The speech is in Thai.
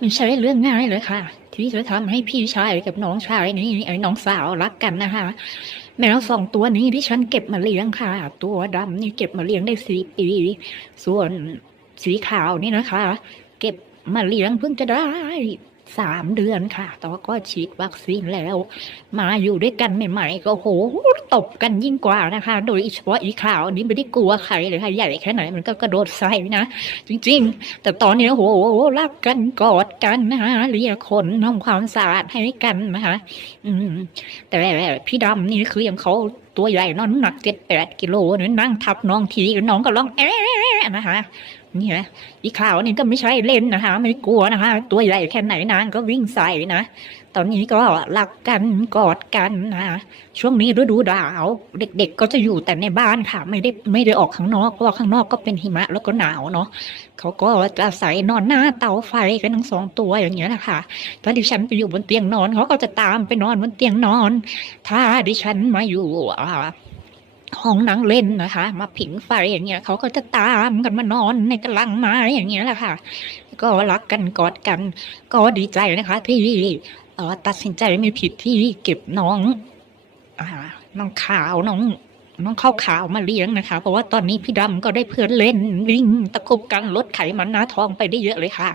มันใช่เรื่องง่ายเลยค่ะ ที่จะทำให้พี่ชายกับน้องชายนี่ไอ้น้องสาวรักกันนะคะแมวสองตัวนี้ที่ฉันเก็บมาเลี้ยงค่ะ ตัวดำนี่เก็บมาเลี้ยงได้สี่ปีส่วนสีขาวนี่นะคะ เก็บมาเลี้ยงเพิ่งจะได้ สามเดือนค่ะแต่ว่าก็ฉีดวัคซีนแล้ว มาอยู่ด้วยกันใหม่ๆ ก็โหตบกันยิ่งกว่านะคะ โดยเฉพาะอีขาวนี่ไม่ได้กลัวใครเลยค่ะใหญ่แค่ไหนมันก็กระโดดใส่นะ จริงๆ แต่ตอนนี้โอ้โหรักกันกอดกันนะคะเรียกคนทำความสะอาดให้กันนะคะอืมแต่พี่ดำนี่คืออย่างเขา ตัวใหญ่นอนหนักเจ็ดแปดกิโลเนี่ยนั่งทับน้องทีน้องก็ร้องเอ๊ะนะคะนี่นะอีข่าวนี่ก็ไม่ใช่เล่นนะคะ ไม่กลัวนะคะ ตัวใหญ่แค่ไหนนางก็วิ่งใส่นะ ตอนนี้ก็รักกันกอดกันนะคะช่วงนี้ฤดูหนาว เด็ก ๆ ก็จะอยู่แต่ในบ้านค่ะ ไม่ได้ไม่ได้ออกข้างนอกเพราะว่าข้างนอกก็เป็นหิมะแล้วก็หนาวเนาะเขาก็จะอาศัยนอนหน้าเตาไฟกันทั้งสองตัวอย่างเงี้ยนะคะถ้าดิฉันไปอยู่บนเตียงนอน เขาก็จะตามไปนอนบนเตียงนอน ถ้าดิฉันมาอยู่ห้องนั่งเล่นนะคะ มาผิงไฟอย่างเงี้ยเขาก็จะตามกันมานอนในกระลังไม้อย่างเงี้ยแหละค่ะ ก็รักกันกอดกัน ก็ดีใจนะคะที่ตัดสินใจไม่ผิดที่เก็บน้องอน้องขาวน้อง น้องข้าวขาวมาเลี้ยงนะคะ เพราะว่าตอนนี้พี่ดำก็ได้เพื่อนเล่นวิ่งตะคุบกันลดไขมันหน้าท้องไปได้เยอะเลยค่ะ